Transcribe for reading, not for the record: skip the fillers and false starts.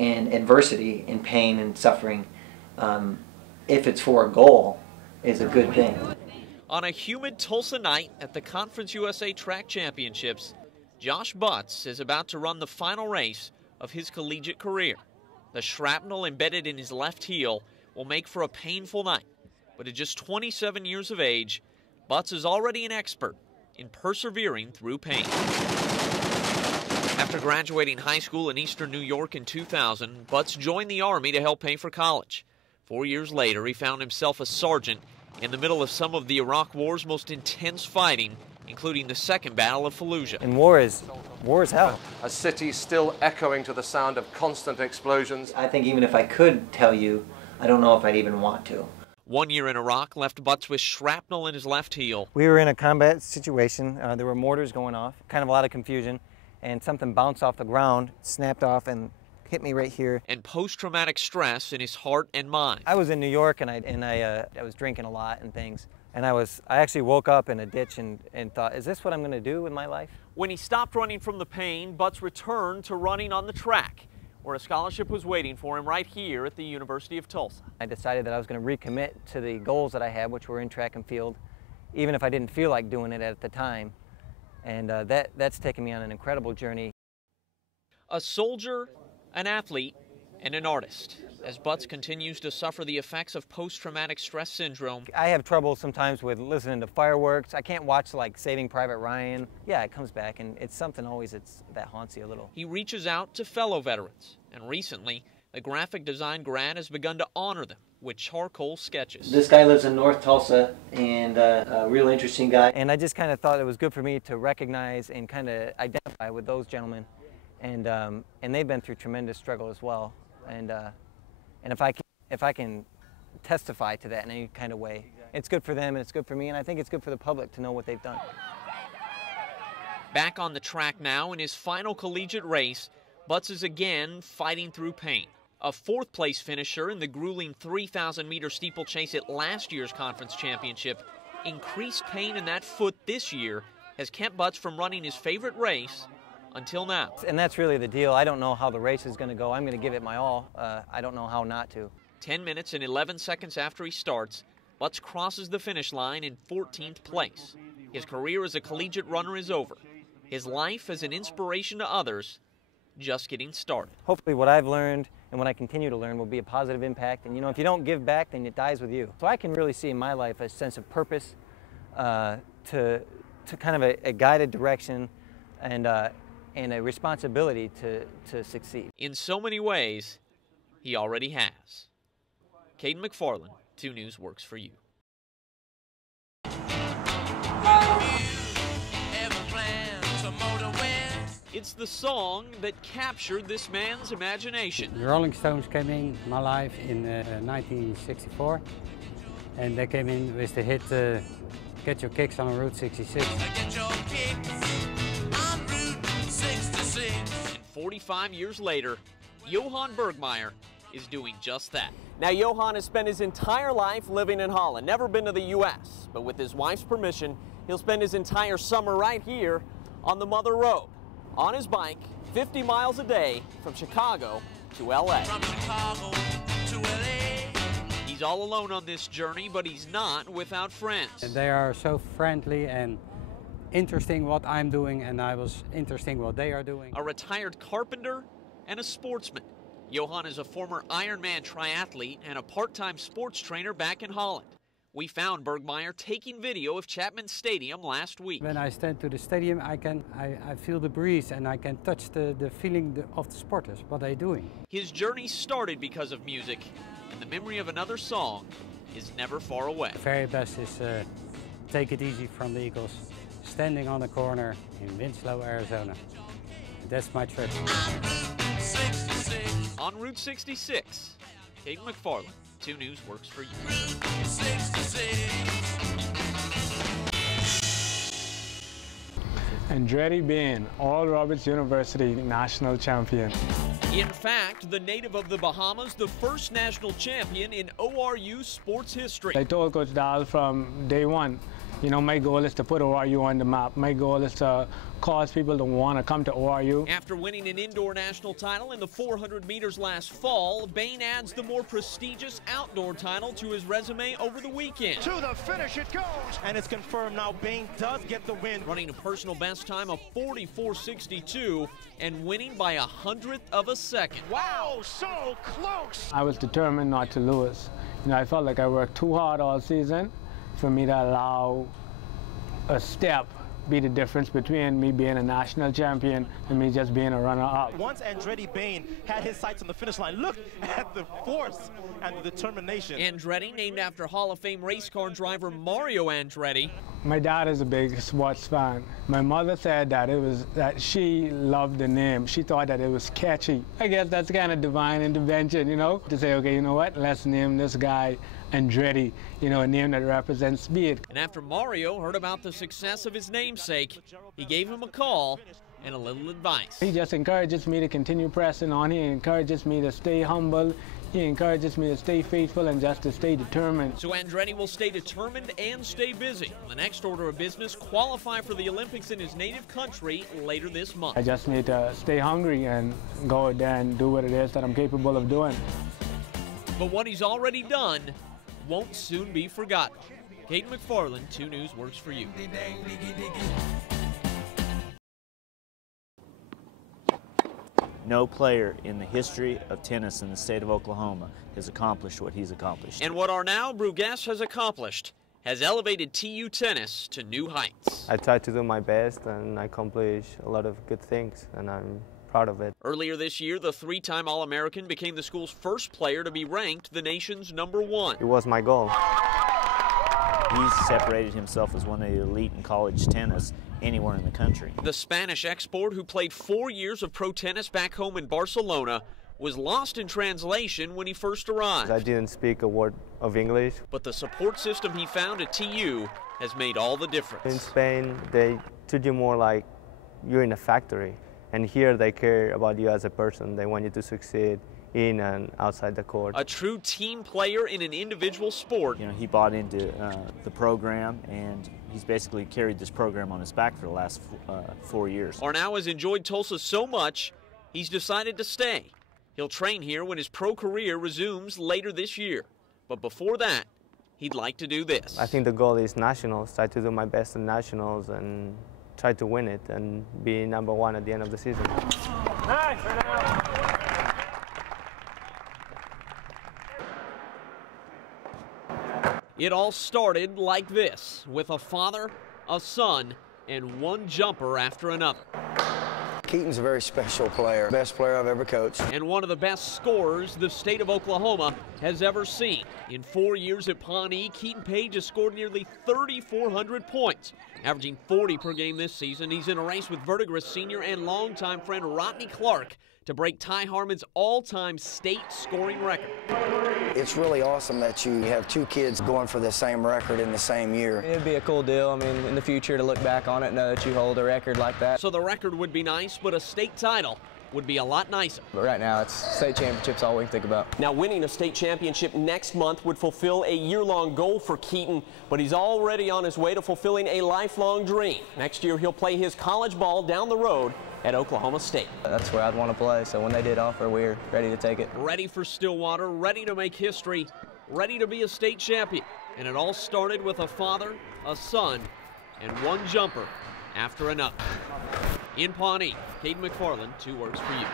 and adversity and pain and suffering, if it's for a goal, is a good thing. On a humid Tulsa night at the Conference USA Track Championships, Josh Butts is about to run the final race of his collegiate career. The shrapnel embedded in his left heel will make for a painful night, but at just 27 years of age, Butts is already an expert in persevering through pain. After graduating high school in eastern New York in 2000, Butts joined the Army to help pay for college. 4 years later, he found himself a sergeant in the middle of some of the Iraq War's most intense fighting, including the Second Battle of Fallujah. And war is hell. A city still echoing to the sound of constant explosions. I think even if I could tell you, I don't know if I'd even want to. 1 year in Iraq left Butts with shrapnel in his left heel. We were in a combat situation. There were mortars going off, kind of a lot of confusion, and something bounced off the ground, snapped off, and hit me right here. And post-traumatic stress in his heart and mind. I was in New York, and I was drinking a lot and things. And I actually woke up in a ditch and thought, is this what I'm going to do with my life? When he stopped running from the pain, Butts returned to running on the track, where a scholarship was waiting for him right here at the University of Tulsa. I decided that I was going to recommit to the goals that I had, which were in track and field, even if I didn't feel like doing it at the time. And that's taken me on an incredible journey. A soldier, an athlete, and an artist, as Butts continues to suffer the effects of post-traumatic stress syndrome. I have trouble sometimes with listening to fireworks. I can't watch like Saving Private Ryan. Yeah, it comes back, and it's something always that haunts you a little. He reaches out to fellow veterans, and recently, the graphic design grad has begun to honor them with charcoal sketches. This guy lives in North Tulsa, and a real interesting guy. And I just kind of thought it was good for me to recognize and kind of identify with those gentlemen. And they've been through tremendous struggle as well. And if I can testify to that in any kind of way, it's good for them and it's good for me, and I think it's good for the public to know what they've done. Back on the track now in his final collegiate race, Butts is again fighting through pain. A fourth-place finisher in the grueling 3,000-meter steeplechase at last year's conference championship, increased pain in that foot this year has kept Butts from running his favorite race until now. And that's really the deal. I don't know how the race is going to go. I'm going to give it my all. I don't know how not to. 10 minutes and 11 seconds after he starts, Butts crosses the finish line in 14th place. His career as a collegiate runner is over. His life as an inspiration to others just getting started. Hopefully what I've learned and what I continue to learn will be a positive impact. And you know, if you don't give back, then it dies with you. So I can really see in my life a sense of purpose, to kind of a guided direction, and a responsibility to succeed. In so many ways, he already has. Cayden McFarland, 2 News works for you. It's the song that captured this man's imagination. The Rolling Stones came in my life in 1964, and they came in with the hit Get Your Kicks on Route 66. Get your kicks on Route 66. And 45 years later, Johan Bergmeyer is doing just that. Now, Johan has spent his entire life living in Holland, never been to the U.S., but with his wife's permission, he'll spend his entire summer right here on the Mother Road, on his bike, 50 miles a day from Chicago to L.A. From Chicago to L.A. He's all alone on this journey, but he's not without friends. And they are so friendly and interesting what I'm doing, and I was interesting what they are doing. A retired carpenter and a sportsman. Johan is a former Ironman triathlete and a part-time sports trainer back in Holland. We found Bergmeyer taking video of Chapman Stadium last week. When I stand to the stadium, I feel the breeze and I can touch the feeling of the sporters, what they're doing. His journey started because of music, and the memory of another song is never far away. The very best is Take It Easy from the Eagles, standing on the corner in Winslow, Arizona. That's my trip. On Route 66, Cayden McFarland, 2 News works for you. Andretti being Oral Roberts University national champion. In fact, the native of the Bahamas, the first national champion in ORU sports history. I told Coach Dahl from day one, You know, my goal is to put ORU on the map. My goal is to cause people to want to come to ORU. After winning an indoor national title in the 400 meters last fall, Bain adds the more prestigious outdoor title to his resume over the weekend. To the finish it goes, and it's confirmed now Bain does get the win. Running a personal best time of 44.62 and winning by 100th of a second. Wow, so close. I was determined not to lose. You know, I felt like I worked too hard all season for me to allow a step be the difference between me being a national champion and me just being a runner-up. Once Andretti Bain had his sights on the finish line, look at the force and the determination. Andretti, named after Hall of Fame race car driver Mario Andretti. My dad is a big sports fan. My mother said that she loved the name. She thought that it was catchy. I guess that's kind of divine intervention, you know, to say, okay, you know what, let's name this guy Andretti, you know, a name that represents speed. And after Mario heard about the success of his namesake, he gave him a call and a little advice. He just encourages me to continue pressing on. He encourages me to stay humble. He encourages me to stay faithful and just to stay determined. So Andretti will stay determined and stay busy. The next order of business, qualify for the Olympics in his native country later this month. I just need to stay hungry and go out there and do what it is that I'm capable of doing. But what he's already done won't soon be forgotten. Cayden McFarland, 2 News works for you. No player in the history of tennis in the state of Oklahoma has accomplished what he's accomplished. And what Arnau Brugues has accomplished has elevated TU tennis to new heights. I try to do my best and I accomplish a lot of good things, and I'm proud of it. Earlier this year, the 3-time All-American became the school's first player to be ranked the nation's #1. It was my goal. He's separated himself as one of the elite in college tennis anywhere in the country. The Spanish export, who played 4 years of pro tennis back home in Barcelona, was lost in translation when he first arrived. I didn't speak a word of English. But the support system he found at TU has made all the difference. In Spain, they treat you more like you're in a factory. And here they care about you as a person. They want you to succeed in and outside the court. A true team player in an individual sport. You know, he bought into the program, and he's basically carried this program on his back for the last 4 years. Arnau has enjoyed Tulsa so much, he's decided to stay. He'll train here when his pro career resumes later this year. But before that, he'd like to do this. I think the goal is nationals. Try to do my best in nationals and try to win it and be #1 at the end of the season. It all started like this, with a father, a son, and one jumper after another. Keaton's a very special player, best player I've ever coached. And one of the best scorers the state of Oklahoma has ever seen. In 4 years at Pawnee, Keaton Page has scored nearly 3,400 points, averaging 40 per game this season. He's in a race with Verdigris senior and longtime friend Rodney Clark to break Ty Harmon's all-time state scoring record. It's really awesome that you have 2 kids going for the same record in the same year. It'd be a cool deal, I mean, in the future to look back on it and know that you hold a record like that. So the record would be nice, but a state title would be a lot nicer. But right now, it's state championship's all we can think about. Now, winning a state championship next month would fulfill a year-long goal for Keaton, but he's already on his way to fulfilling a lifelong dream. Next year, he'll play his college ball down the road at Oklahoma State. That's where I'd want to play, so when they did offer, we're ready to take it. Ready for Stillwater, ready to make history, ready to be a state champion. And it all started with a father, a son, and one jumper after another. In Pawnee, Cayden McFarland, 2 Works for You.